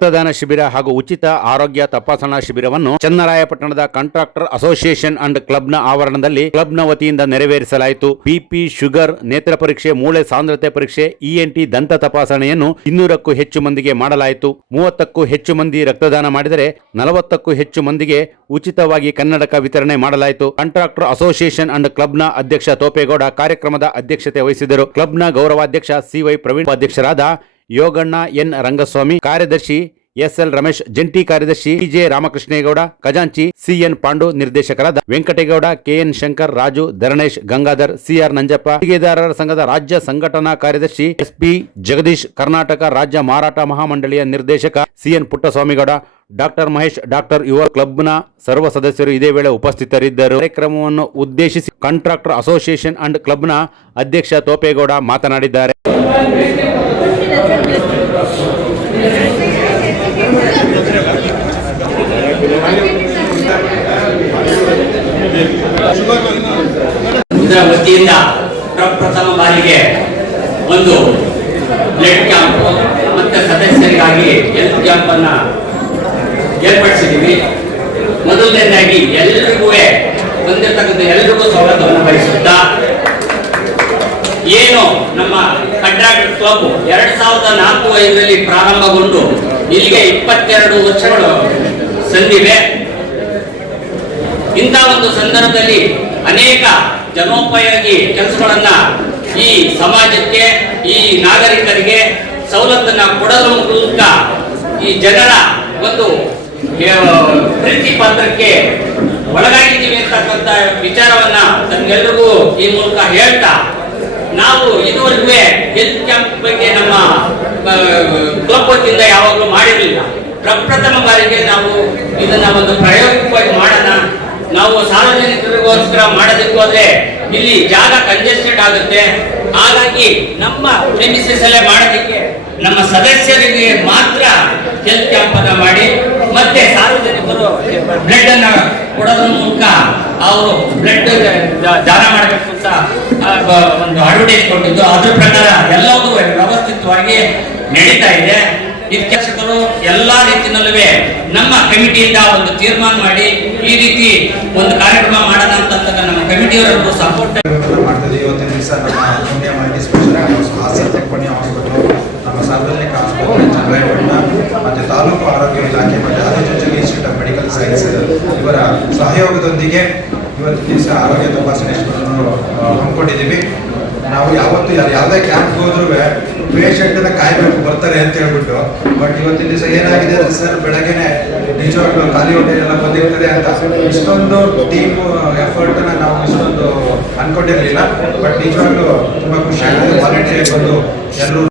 ರಕ್ತದಾನ ಶಿಬಿರ ಹಾಗೂ ಉಚಿತ ಆರೋಗ್ಯ ತಪಾಸಣಾ ಶಿಬಿರವನ್ನು ಚನ್ನರಾಯಪಟ್ಟಣದ ಕಾಂಟ್ರಾಕ್ಟರ್ ಅಸೋಸಿಯೇಷನ್ ಅಂಡ್ ಕ್ಲಬ್ನ ಆವರಣದಲ್ಲಿ ಕ್ಲಬ್ನ ವತಿಯಿಂದ ನೆರವೇರಿಸಲಾಯಿತು. ಬಿಪಿ, ಶುಗರ್, ನೇತ್ರ ಪರೀಕ್ಷೆ, ಮೂಳೆ ಸಾಂದ್ರತೆ ಪರೀಕ್ಷೆ, ಇಎನ್ಟಿ ದಂತ ತಪಾಸಣೆಯನ್ನು 200ಕ್ಕೂ ಹೆಚ್ಚು ಮಂದಿಗೆ ಮಾಡಲಾಯಿತು. 30ಕ್ಕೂ ಹೆಚ್ಚು ಮಂದಿ ರಕ್ತದಾನ ಮಾಡಿದರೆ 40ಕ್ಕೂ ಹೆಚ್ಚು ಮಂದಿಗೆ ಉಚಿತವಾಗಿ ಕನ್ನಡಕ ವಿತರಣೆ ಮಾಡಲಾಯಿತು. ಕಾಂಟ್ರಾಕ್ಟರ್ ಅಸೋಸಿಯೇಷನ್ ಅಂಡ್ ಕ್ಲಬ್ನ ಅಧ್ಯಕ್ಷ ತೋಪೇಗೌಡ ಕಾರ್ಯಕ್ರಮದ ಅಧ್ಯಕ್ಷತೆ ವಹಿಸಿದರು. ಕ್ಲಬ್ನ ಗೌರವಾಧ್ಯಕ್ಷ ಸಿವೈ ಪ್ರವೀಣ್, ಅಧ್ಯಕ್ಷರಾದ ಯೋಗಣ್ಣ ಎನ್ ರಂಗಸ್ವಾಮಿ, ಕಾರ್ಯದರ್ಶಿ ಎಸ್ಎಲ್ ರಮೇಶ್, ಜಂಟಿ ಕಾರ್ಯದರ್ಶಿ ಟಿಜೆ ರಾಮಕೃಷ್ಣೇಗೌಡ, ಖಜಾಂಚಿ ಸಿಎನ್ ಪಾಂಡು, ನಿರ್ದೇಶಕರಾದ ವೆಂಕಟೇಗೌಡ, ಕೆಎನ್ ಶಂಕರ್, ರಾಜು, ಧರಣೇಶ್, ಗಂಗಾಧರ್, ಸಿಆರ್ ನಂಜಪ್ಪ, ಗುತ್ತಿಗೆದಾರರ ಸಂಘದ ರಾಜ್ಯ ಸಂಘಟನಾ ಕಾರ್ಯದರ್ಶಿ ಎಸ್ಪಿ ಜಗದೀಶ್, ಕರ್ನಾಟಕ ರಾಜ್ಯ ಮಾರಾಟ ಮಹಾಮಂಡಳಿಯ ನಿರ್ದೇಶಕ CN Puttaswamygowda, doctor Mahesh, doctor ಯುವ ಕ್ಲಬ್ನ ಸರ್ವ ಸದಸ್ಯರು ಇದೇ ವೇಳೆ ಉಪಸ್ಥಿತರಿದ್ದರು. ಕಾರ್ಯಕ್ರಮವನ್ನು ಉದ್ದೇಶಿಸಿ ಕಾಂಟ್ರಾಕ್ಟರ್ ಅಸೋಸಿಯೇಷನ್ ಅಂಡ್ ಕ್ಲಬ್ನ ಅಧ್ಯಕ್ಷ ತೋಪೇಗೌಡ ಮಾತನಾಡಿದ್ದಾರೆ. ವತಿಯಿಂದ ಪ್ರಥಮ ಬಾರಿಗೆ ಒಂದು ಬ್ಲಡ್ ಕ್ಯಾಂಪ್ ಮತ್ತೆ ಸದಸ್ಯರಿಗಾಗಿ ಹೆಲ್ತ್ ಕ್ಯಾಂಪ್ ಅನ್ನ ಏರ್ಪಡಿಸಿದ್ದೀವಿ. ಮೊದಲನೇದಾಗಿ ಎಲ್ಲರಿಗೂ ಬಂದಿರತಕ್ಕಂಥ ಎಲ್ಲರಿಗೂ ಸೌಲಭ್ಯವನ್ನು ಬಯಸುತ್ತಾ ಏನು ನಮ್ಮ ಕಾಂಟ್ರಾಕ್ಟರ್ ಕ್ಲಬ್ 2004-05ರಲ್ಲಿ ಪ್ರಾರಂಭಗೊಂಡು ಇಲ್ಲಿಗೆ 22 ವರ್ಷಗಳು ಸಂದಿವೆ. ಇಂಥ ಒಂದು ಸಂದರ್ಭದಲ್ಲಿ ಅನೇಕ ಜನೋಪಯೋಗಿ ಕೆಲಸಗಳನ್ನ ಈ ಸಮಾಜಕ್ಕೆ, ಈ ನಾಗರಿಕರಿಗೆ ಸವಲತ್ತನ್ನ ಕೊಡೋದ್ರ ಮೂಲಕ ಈ ಜನರ ಒಂದು ಪ್ರೀತಿ ಪಾತ್ರಕ್ಕೆ ಒಳಗಾಗಿದ್ದೀವಿ ಅಂತಕ್ಕಂಥ ವಿಚಾರವನ್ನ ತಮ್ಮೆಲ್ಲರಿಗೂ ಈ ಮೂಲಕ ಹೇಳ್ತಾ, ನಾವು ಇದುವರೆಗೂ ಹೆಲ್ತ್ ಕ್ಯಾಂಪ್ ಬಗ್ಗೆ ನಮ್ಮ ಕ್ಲಬ್ ವತಿಯಿಂದ ಯಾವಾಗಲೂ ಮಾಡಿರಲಿಲ್ಲ. ಪ್ರಪ್ರಥಮ ಬಾರಿಗೆ ನಾವು ಇದನ್ನ ಒಂದು ಪ್ರಾಯೋಗಿಕವಾಗಿ ಮಾಡೋಣ. ನಾವು ಸಾರ್ವಜನಿಕರಿಗೋಸ್ಕರ ಮಾಡೋದಕ್ಕೆ ಹೋದ್ರೆ ಇಲ್ಲಿ ಜಾಗ ಕಂಜೆಸ್ಟೆಡ್ ಆಗುತ್ತೆ. ಹಾಗಾಗಿ ನಮ್ಮ ಪ್ರೆಮಿಸಸ್ ಅಲ್ಲೇ ಮಾಡೋದಕ್ಕೆ ನಮ್ಮ ಸದಸ್ಯರಿಗೆ ಮಾತ್ರ ಹೆಲ್ತ್ ಕ್ಯಾಂಪ್ ಅನ್ನ ಮಾಡಿ ಮತ್ತೆ ಸಾರ್ವಜನಿಕರು ಬ್ಲಡ್ ಅನ್ನ ಕೊಡೋದ್ರ ಮೂಲಕ ಅವರು ಬ್ಲಡ್ ದಾನ ಮಾಡಬೇಕು ಅಂತ ಒಂದು ಅಡ್ವರ್ಟೈಸ್ ಕೊಟ್ಟಿದ್ದು. ಅದ್ರ ಪ್ರಕಾರ ಎಲ್ಲವೂ ವ್ಯವಸ್ಥಿತವಾಗಿ ನಡೀತಾ ಇದೆ. ಶಿಕ್ಷಕರು ಎಲ್ಲಾ ರೀತಿಯಲ್ಲೂ ನಮ್ಮ ಕಮಿಟಿಯಿಂದ ಒಂದು ತೀರ್ಮಾನ ಮಾಡಿ ಈ ರೀತಿ ಒಂದು ಕಾರ್ಯಕ್ರಮ ಮಾಡೋಣ ಅಂತ ನಮ್ಮ ಕಮಿಟಿಯವರೆಲ್ಲರೂ ಸಪೋರ್ಟ್ ಮಾಡ್ತಿದ್ವಿ. ಇವತ್ತಿನ ದಿವಸ ನಮ್ಮ ಪುಣ್ಯ ಮಲ್ಟಿ ಸ್ಪೆಷಲ್ ಹಾಸ್ಪಿಟಲ್, ನಮ್ಮ ಸಾರ್ವಜನಿಕ ಆಸ್ಪತ್ರೆ ಚನ್ನರಾಯಪಟ್ಟಣ ಮತ್ತು ತಾಲೂಕು ಆರೋಗ್ಯ ಇಲಾಖೆ ಮತ್ತು Adichunchanagiri institute of medical science ಇವರ ಸಹಯೋಗದೊಂದಿಗೆ ಇವತ್ತಿನ ದಿವಸ ಆರೋಗ್ಯ ತಪಾಸಣೆ ಹಮ್ಮಿಕೊಂಡಿದ್ದೀವಿ. ನಾವು ಯಾವತ್ತು ಯಾವುದೇ ಕ್ಯಾಂಪ್ ಹೋದ್ರೂ ಪೇಷಂಟನ್ನ ಕಾಯಬೇಕು ಬರ್ತಾರೆ ಅಂತ ಹೇಳ್ಬಿಟ್ಟು, ಬಟ್ ಇವತ್ತಿನ ದಿವಸ ಏನಾಗಿದೆ ಅಂದ್ರೆ ಸರ್, ಬೆಳಗ್ಗೆನೆ ನಿಜವಾಗ್ಲೂ ಖಾಲಿ ಹೊಟ್ಟೆ ಎಲ್ಲ ಬಂದಿರ್ತಾರೆ ಅಂತ ಇಷ್ಟೊಂದು ಟೀಮ್ ಎಫರ್ಟ್ನ ನಾವು ಇಷ್ಟೊಂದು ಅನ್ಕೊಂಡಿರ್ಲಿಲ್ಲ. ಬಟ್ ನಿಜವಾಗ್ಲೂ ತುಂಬಾ ಖುಷಿ ಆಗಿದೆ. ವಾಲಂಟಿಯರ್ ಬಂದು ಎಲ್ಲರೂ